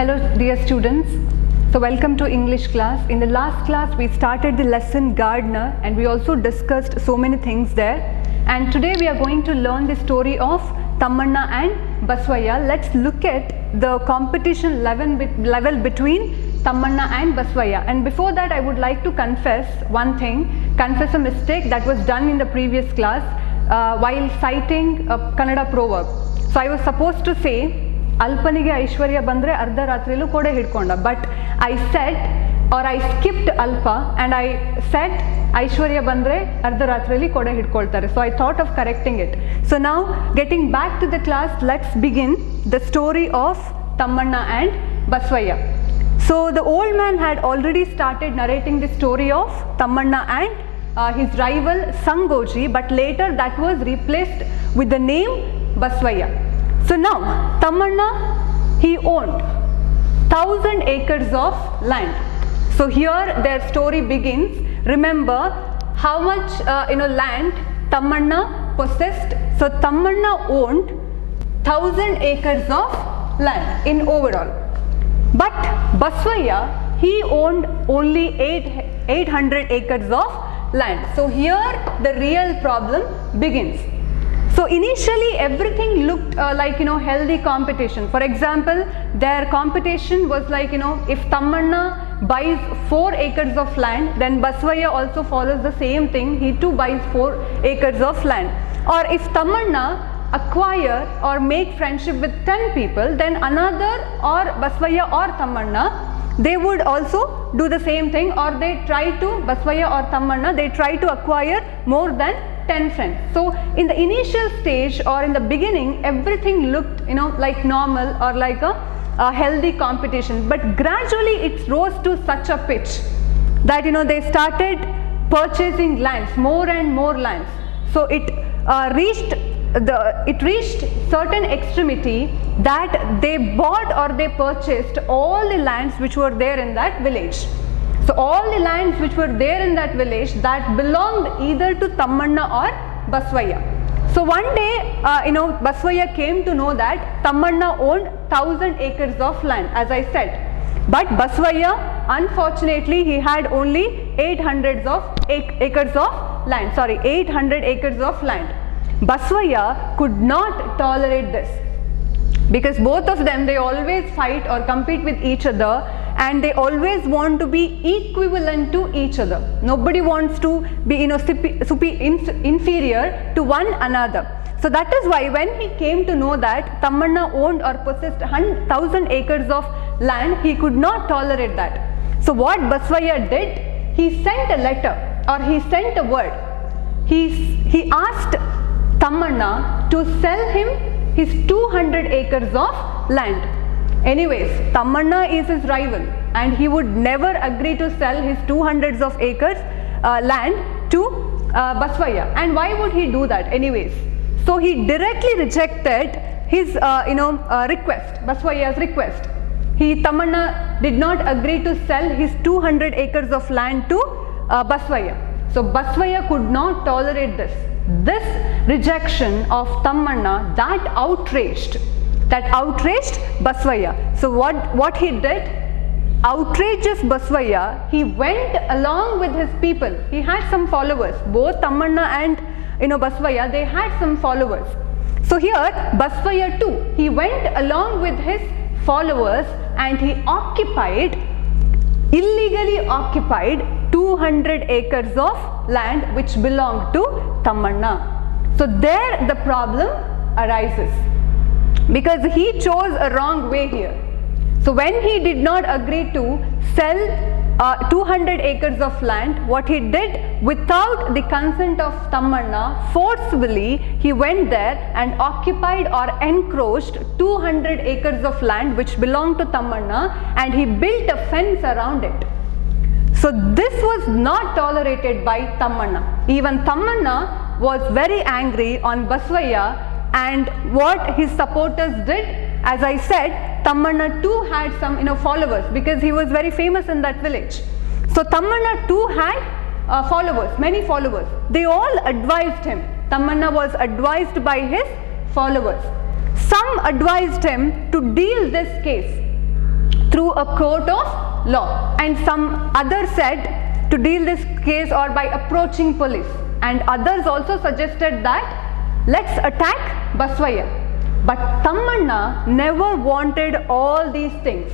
Hello dear students, so welcome to English class. In the last class we started the lesson gardener and we also discussed so many things there, and today we are going to learn the story of Tamanna and Baswaya. Let's look at the competition level between Tamanna and Baswaya, and before that I would like to confess a mistake that was done in the previous class while citing a Kannada proverb. So I was supposed to say ಅಲ್ಪನಿಗೆ ಐಶ್ವರ್ಯ ಬಂದರೆ ಅರ್ಧ ರಾತ್ರಿಲೂ ಕೊಡೆ ಹಿಡ್ಕೊಂಡ, but I skipped ಅಲ್ಪ and I said ಐಶ್ವರ್ಯ ಬಂದರೆ ಅರ್ಧ ರಾತ್ರಿಯಲ್ಲಿ ಕೊಡೆ ಹಿಡ್ಕೊಳ್ತಾರೆ. So I thought of correcting it. So ನಾವು getting back to the class, let's begin the story of Tammanna and Basavayya. So the old man had already started narrating the story of Tamanna and his rival Sangoji, but later that was replaced with the name Baswaya. So now Tamanna, he owned 1,000 acres of land. So here their story begins. Remember how much land Tamanna possessed. So Tamanna owned 1,000 acres of land in overall, but Baswaya, he owned only 800 acres of land. So here the real problem begins. So initially everything looked like healthy competition. For example, their competition was like if Tamanna buys 4 acres of land, then Baswaya also follows the same thing. He too buys 4 acres of land. Or if Tamanna acquire or make friendship with 10 people, then another or Baswaya or Tamanna, they would also do the same thing, or Baswaya or Tamanna, they try to acquire more than 10 friends. So in the initial stage or in the beginning, everything looked like normal or like a healthy competition, but gradually it rose to such a pitch that they started purchasing lands, more and more lands. So it reached certain extremity that they bought or they purchased all the lands which were there in that village. So all the lands which were there in that village, that belonged either to Tamanna or Baswaya. So one day Baswaya came to know that Tamanna owned 1,000 acres of land, as I said, but Baswaya, unfortunately, he had only 800 acres of land. Baswaya could not tolerate this, because both of them, they always fight or compete with each other, and they always want to be equivalent to each other. Nobody wants to be inferior to one another. So that is why when he came to know that Tamanna owned or possessed 1,000 acres of land, he could not tolerate that. So what Baswaya did, he sent a letter or he sent a word. He asked Tamanna to sell him his 200 acres of land. Anyways, Tamanna is his rival and he would never agree to sell his 200 of acres land to Baswaya. And why would he do that anyways? So he directly rejected his request, Baswaya's request. Tamanna did not agree to sell his 200 acres of land to Baswaya. So Baswaya could not tolerate this. This rejection of Tamanna, that outraged Baswaya. So what he did, outrageous Baswaya, he went along with his people. He had some followers. Both Tamanna and Baswaya, they had some followers. So here Baswaya too, he went along with his followers and he illegally occupied 200 acres of land which belonged to Tamanna. So there the problem arises, because he chose a wrong way here. So when he did not agree to sell 200 acres of land, what he did, without the consent of Tamanna, forcefully he went there and occupied or encroached 200 acres of land which belonged to Tamanna, and he built a fence around it. So this was not tolerated by Tamanna. Even Tamanna was very angry on Baswaya, and what his supporters did, as I said, Tamanna too had some followers, because he was very famous in that village. So Tamanna too had followers, many followers. They all advised him. Tamanna was advised by his followers. Some advised him to deal this case through a court of law, and some others said to deal this case or by approaching police, and others also suggested that let's attack Baswaya. But Tamanna never wanted all these things,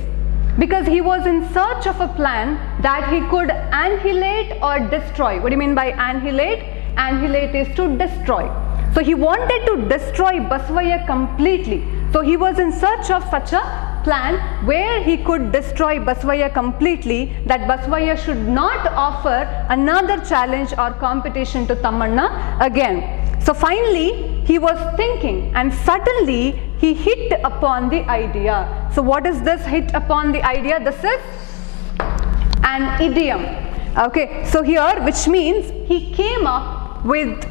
because he was in search of a plan that he could annihilate or destroy. What do you mean by annihilate? Annihilate is to destroy. So he wanted to destroy Baswaya completely. So he was in search of such a plan where he could destroy Baswaya completely, that Baswaya should not offer another challenge or competition to Tamanna again. So finally he was thinking, and suddenly he hit upon the idea. So what is this hit upon the idea? This is an idiom. Okay, so here, which means he came up with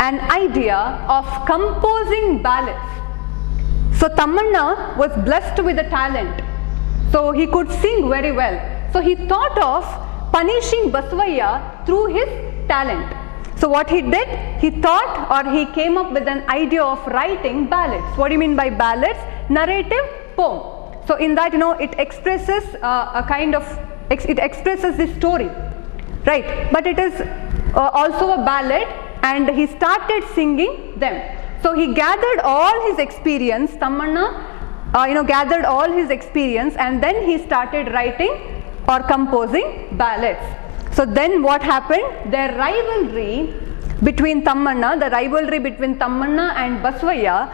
an idea of composing ballads. So Tamanna was blessed with a talent, so he could sing very well. So he thought of punishing Baswaya through his talent. So what he did, he thought, or he came up with an idea of writing ballads. What do you mean by ballads? Narrative poem. So in that, it expresses it expresses the story, right? But it is also a ballad, and he started singing them. So he gathered all his experience, Tamanna, gathered all his experience, and then he started writing or composing ballads. So then what happened? Their rivalry between Tamanna and Baswaya,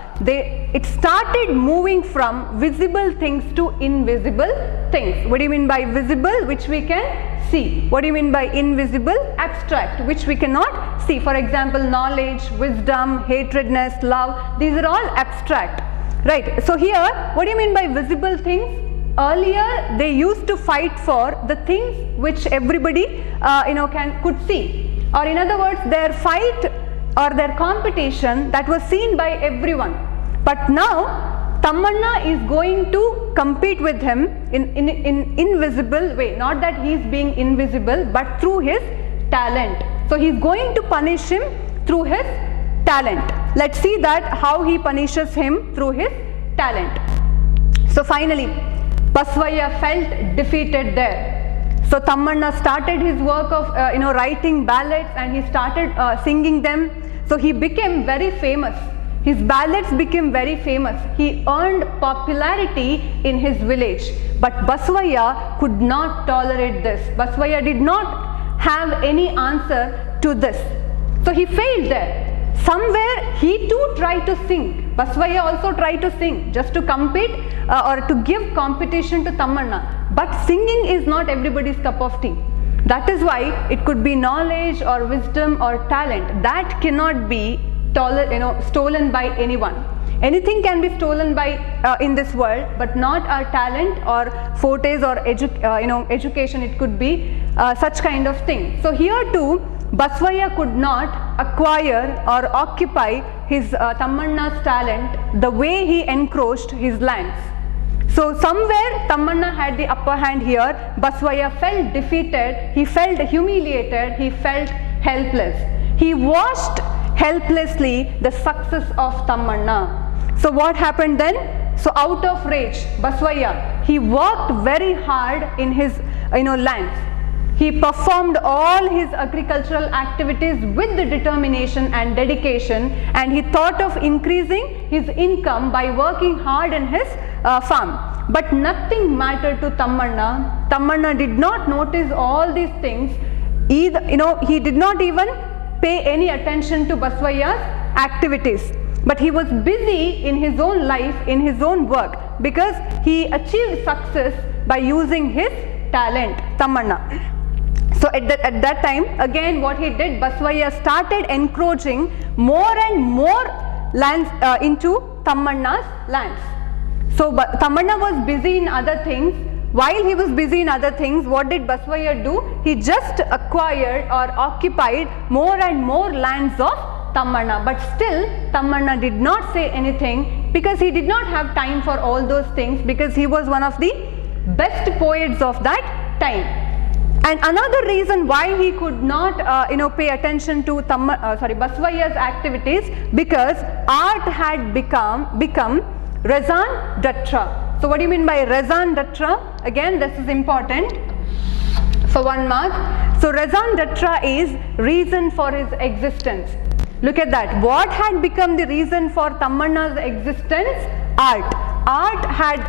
it started moving from visible things to invisible things. What do you mean by visible? Which we can see. What do you mean by invisible? Abstract, which we cannot see. For example, knowledge, wisdom, hatredness, love, these are all abstract, right? So here, what do you mean by visible things? Earlier they used to fight for the things which everybody could see, or in other words, their fight or their competition that was seen by everyone. But now Tamanna is going to compete with him in invisible way, not that he is being invisible, but through his talent. So he is going to punish him through his talent. Let's see that how he punishes him through his talent. So finally Baswaya felt defeated there. So Tamanna started his work of writing ballads, and he started singing them. So he became very famous. His ballads became very famous. He earned popularity in his village. But Baswaya could not tolerate this. Baswaya did not have any answer to this. So he failed there. Somewhere he too tried to sing. Baswaya also tried to sing just to compete or to give competition to Tamanna. But singing is not everybody's cup of tea. That is why it could be knowledge or wisdom or talent that cannot be stolen by anyone. Anything can be stolen by in this world, but not our talent or fortes or education. It could be such kind of thing. So here too, Baswaya could not acquire or occupy his Tamanna's talent the way he encroached his lands. So somewhere Tamanna had the upper hand here. Baswaya felt defeated, he felt humiliated, he felt helpless. He watched helplessly the success of Tamanna. So what happened then? So out of rage, Baswaya, he worked very hard in his lands. He performed all his agricultural activities with the determination and dedication, and he thought of increasing his income by working hard in his farm. But nothing mattered to Tamanna. Tamanna did not notice all these things. Either, he did not even pay any attention to Baswaya's activities. But he was busy in his own life, in his own work, because he achieved success by using his talent, Tamanna. So at that time, again what he did, Baswaya started encroaching more and more lands into Tamanna's lands. So Tamanna was busy in other things. While he was busy in other things, what did Baswaya do? He just acquired or occupied more and more lands of Tamanna. But still Tamanna did not say anything, because he did not have time for all those things, because he was one of the best poets of that time. And another reason why he could not pay attention to Baswaya's activities, because art had become raison d'etre. So what do you mean by raison d'etre? Again, this is important for 1 mark. So raison d'etre is reason for his existence. Look at that. What had become the reason for Tamanna's existence? Art. Art had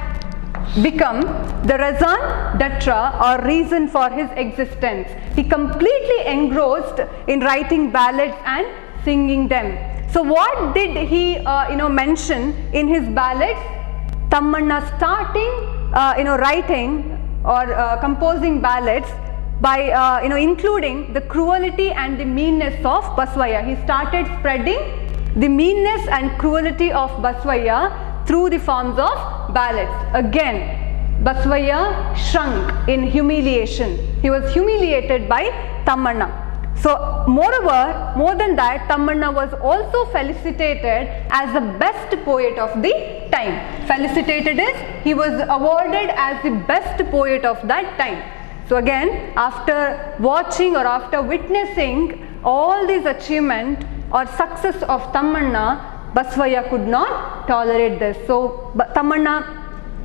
become the raison d'etre or reason for his existence. He completely engrossed in writing ballads and singing them. So what did he mention in his ballads? Tamanna starting writing or composing ballads by including the cruelty and the meanness of Baswaya. He started spreading the meanness and cruelty of Baswaya through the forms of ballads. Again, Baswaya shrunk in humiliation. He was humiliated by Tamanna. So moreover, more than that, Tamanna was also felicitated as the best poet of the time. Felicitated is, he was awarded as the best poet of that time. So again, after watching or after witnessing all these achievement or success of Tamanna, Baswaya could not tolerate this. So Tamanna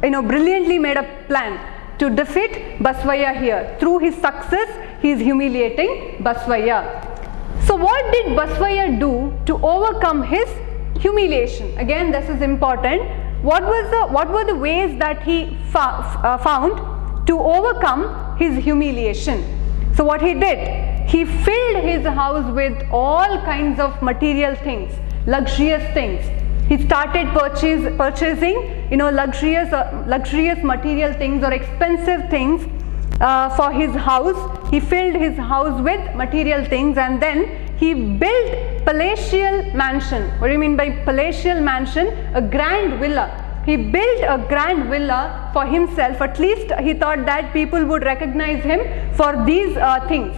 brilliantly made a plan to defeat Baswaya here. Through his success, he is humiliating Baswaya. So what did Baswaya do to overcome his humiliation? Again, this is important. What were the ways that he found to overcome his humiliation? So what he did, he filled his house with all kinds of material things, luxurious things. He started purchasing luxurious material things or expensive things for his house. He filled his house with material things, and then he built palatial mansion. What do you mean by palatial mansion? A grand villa. He built a grand villa for himself. At least he thought that people would recognize him for these things.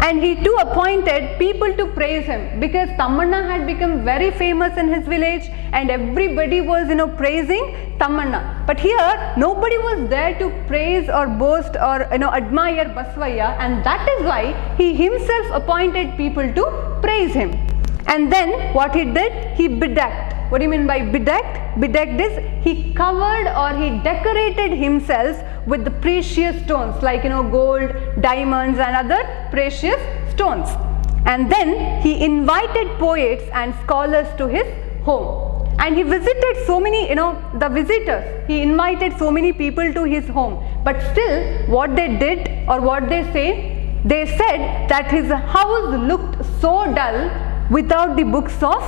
And he too appointed people to praise him, because Tamanna had become very famous in his village and everybody was praising Tamanna. But here nobody was there to praise or boast or admire Baswaya, and that is why he himself appointed people to praise him. And then what he did, he bedecked. What do you mean by bedecked? Bedecked is he covered or he decorated himself with the precious stones like gold, diamonds and other precious stones. And then he invited poets and scholars to his home. And he visited so many, the visitors. He invited so many people to his home. But still, what they did or what they said that his house looked so dull without the books of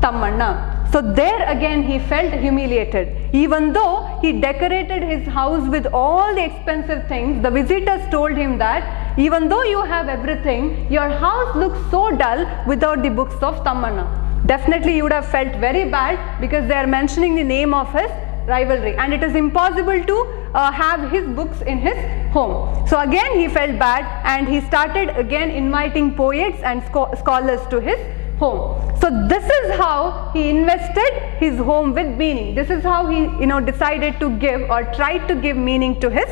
Tamanna. So there again he felt humiliated. Even though he decorated his house with all the expensive things, the visitors told him that even though you have everything, your house looks so dull without the books of Tamanna. Definitely you would have felt very bad, because they are mentioning the name of his rivalry and it is impossible to have his books in his home. So again he felt bad and he started again inviting poets and scholars to his home. So this is how he invested his home with meaning. This is how he decided to give or tried to give meaning to his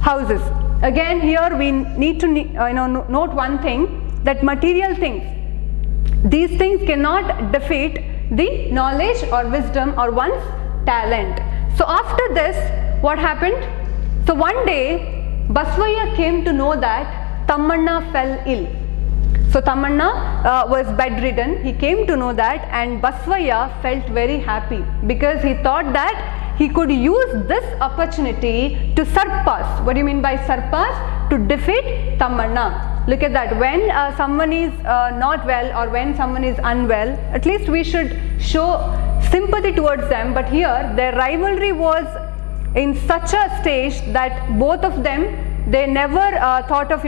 houses. Again here we need to note one thing, that material things, these things cannot defeat the knowledge or wisdom or one's talent. So after this, what happened? So one day Baswaya came to know that Tamanna fell ill. So Tamanna was bedridden. He came to know that, and Baswaya felt very happy because he thought that he could use this opportunity to surpass. What do you mean by surpass? To defeat Tamanna. Look at that. When someone is not well or when someone is unwell, at least we should show sympathy towards them. But here their rivalry was in such a stage that both of them, they never thought of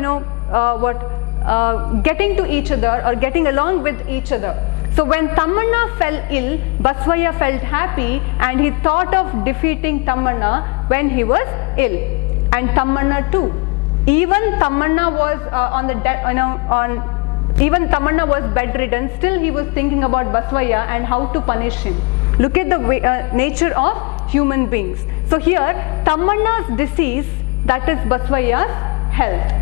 getting to each other or getting along with each other. So when Tamanna fell ill, Baswaya felt happy and he thought of defeating Tamanna when he was ill. And Tamanna too. Even Tamanna was even Tamanna was bedridden, still he was thinking about Baswaya and how to punish him. Look at the nature of human beings. So here Tamanna's disease, that is Baswaya's health.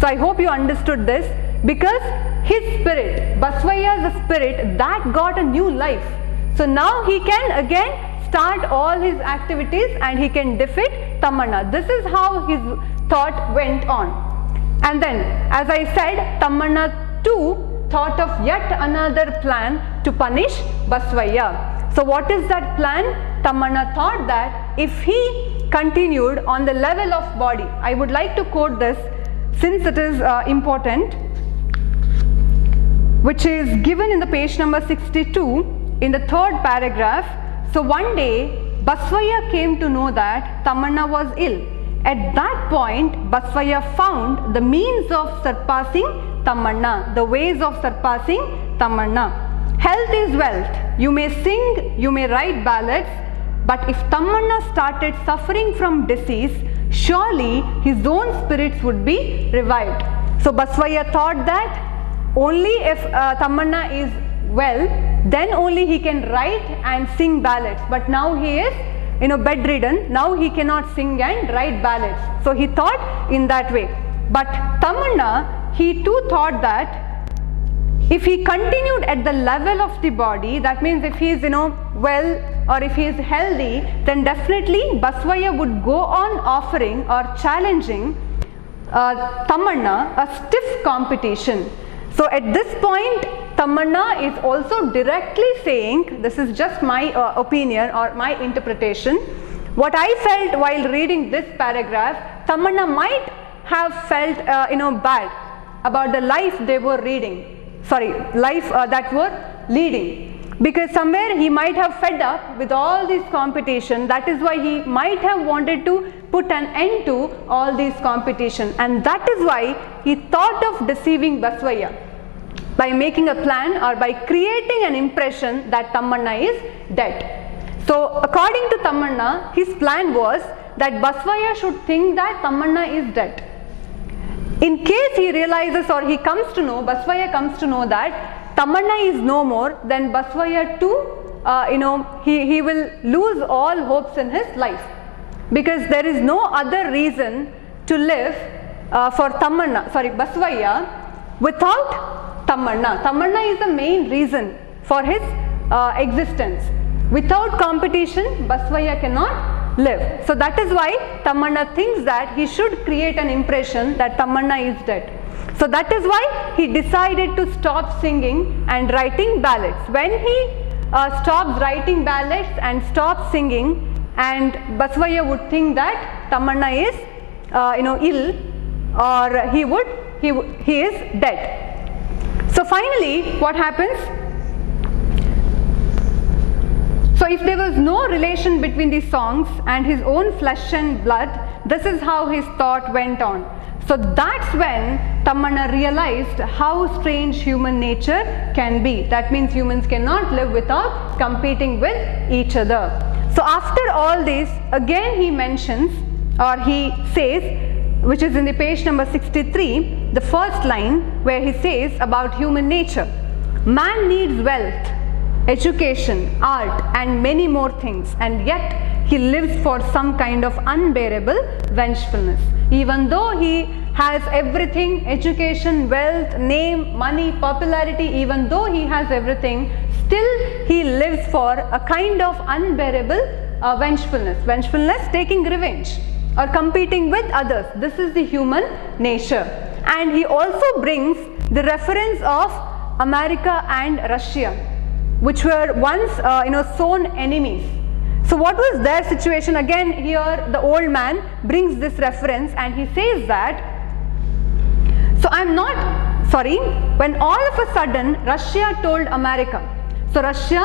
So I hope you understood this, because his spirit, Baswaya's spirit, that got a new life. So now he can again start all his activities and he can defeat Tamanna. This is how his thought went on. And then, as I said, Tamanna too thought of yet another plan to punish Baswaya. So what is that plan? Tamanna thought that if he continued on the level of body, I would like to quote this since it is important, which is given in the page number 62 in the third paragraph. So one day Baswaya came to know that Tamanna was ill. At that point Baswaya found the means of surpassing Tamanna, the ways of surpassing Tamanna. Health is wealth. You may sing, you may write ballads, but if Tamanna started suffering from disease, surely his own spirits would be revived. So Baswaya thought that only if Tamanna is well, then only he can write and sing ballads. But now he is bedridden, now he cannot sing and write ballads. So he thought in that way. But Tamanna, he too thought that if he continued at the level of the body, that means if he is well or if he is healthy, then definitely Baswaya would go on offering or challenging Tamanna a stiff competition. So at this point Tamanna is also directly saying, this is just my opinion or my interpretation, what I felt while reading this paragraph, Tamanna might have felt bad about the life they were that were leading, because somewhere he might have fed up with all this competition. That is why he might have wanted to put an end to all these competition, and that is why he thought of deceiving Baswaya by making a plan or by creating an impression that Tamanna is dead. So according to Tamanna, his plan was that Baswaya should think that Tamanna is dead. In case he realizes or Baswaya comes to know that Tamanna is no more, then Baswaya too, he will lose all hopes in his life, because there is no other reason to live for Baswaya without Tamanna. Tamanna is the main reason for his existence. Without competition, Baswaya cannot live. So that is why Tamanna thinks that he should create an impression that Tamanna is dead. So that is why he decided to stop singing and writing ballads. When he stops writing ballads and stops singing, and Baswaya would think that Tamanna is ill, or he is dead. So finally what happens? So if there was no relation between the songs and his own flesh and blood, this is how his thought went on. So that's when Tamanna realized how strange human nature can be. That means humans cannot live without competing with each other. So after all this, again he mentions, or he says, which is in the page number 63, the first line where he says about human nature. Man needs wealth, education, art and many more things, and yet he lives for some kind of unbearable vengefulness. Even though he has everything, education, wealth, name, money, popularity, even though he has everything, still he lives for a kind of unbearable vengefulness. Vengefulness, taking revenge or competing with others. This is the human nature. And he also brings the reference of America and Russia, which were once sworn enemies. So what was their situation? Again here the old man brings this reference and he says that, when all of a sudden Russia told America, so Russia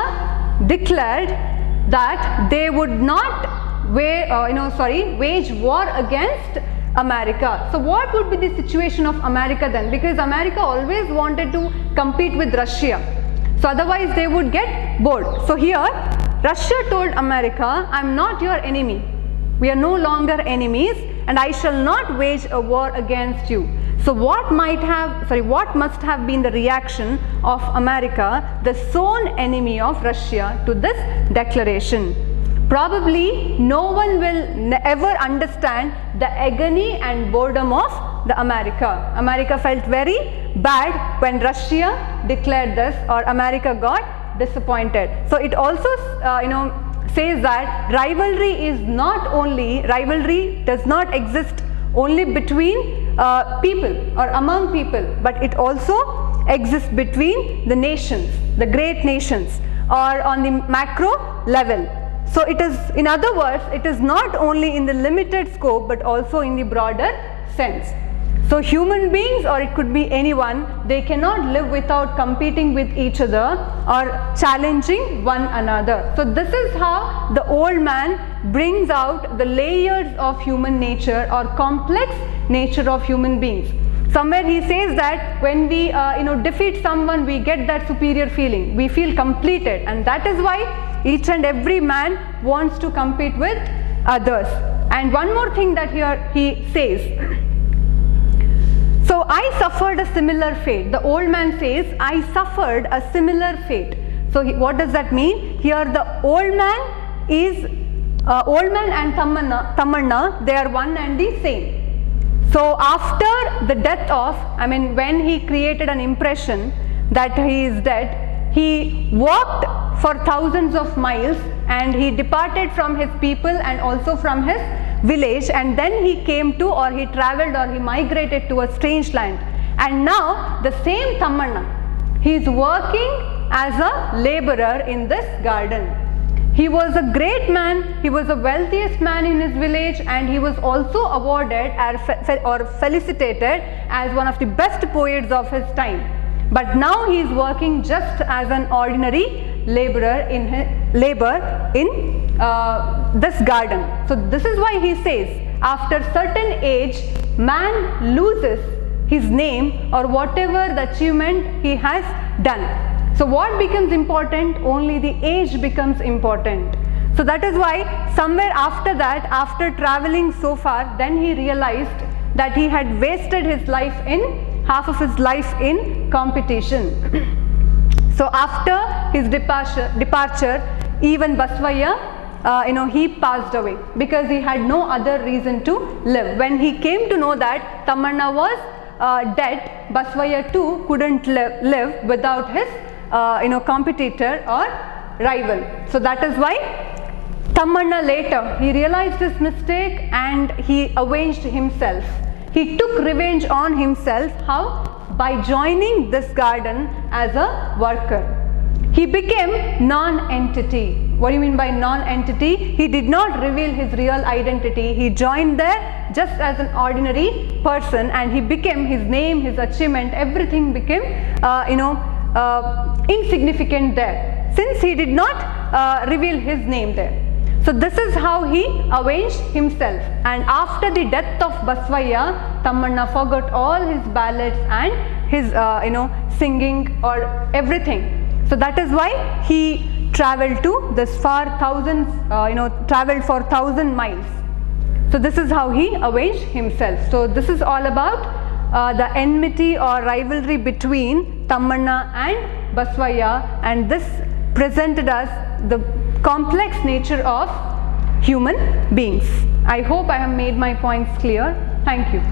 declared that they would not wage war against America. So what would be the situation of America then? Because America always wanted to compete with Russia, so otherwise they would get bored. So here Russia told America, I am not your enemy, we are no longer enemies, and I shall not wage a war against you. So what must have been the reaction of America, the sworn enemy of Russia, to this declaration? Probably no one will ever understand the agony and boredom of the America. America felt very bad when Russia declared this, or America got disappointed. So it also says that rivalry does not exist only between people or among people, but it also exists between the nations, the great nations, or on the macro level. So it is, in other words, it is not only in the limited scope but also in the broader sense. So human beings, or it could be anyone, they cannot live without competing with each other or challenging one another. So this is how the old man brings out the layers of human nature or complex nature of human beings. Somewhere he says that when we defeat someone, we get that superior feeling. We feel completed, and that is why each and every man wants to compete with others. And one more thing that here he says, so I suffered a similar fate. The old man says, I suffered a similar fate. So what does that mean? Here the old man and Tamanna, they are one and the same. So after the death of, when he created an impression that he is dead, he walked for thousands of miles and he departed from his people and also from his village, and then he came to, or he traveled, or he migrated to a strange land. And now the same Tamanna, he is working as a laborer in this garden. He was a great man, he was the wealthiest man in his village, and he was also awarded or felicitated as one of the best poets of his time. But now he is working just as an ordinary laborer in this garden. So this is why he says, after certain age, man loses his name or whatever the achievement he has done. So what becomes important? Only the age becomes important. So that is why somewhere after that, after traveling so far, then he realized that he had wasted his life half of his life in competition. So after his departure, even Baswaya, he passed away because he had no other reason to live. When he came to know that Tamanna was dead, Baswaya too couldn't live without his competitor or rival. So that is why Tamanna later, he realized his mistake and he avenged himself. He took revenge on himself. How? By joining this garden as a worker. He became non-entity. What do you mean by non-entity? He did not reveal his real identity. He joined there just as an ordinary person, and he became, his name, his achievement, everything became insignificant there, since he did not reveal his name there. So this is how he avenged himself. And after the death of Baswaya, Tamanna forgot all his ballads and his singing or everything. So that is why he traveled to this far traveled for 1,000 miles. So this is how he avenged himself. So this is all about the enmity or rivalry between Tamanna and Baswaya, and this presented us the complex nature of human beings. I hope I have made my points clear. Thank you.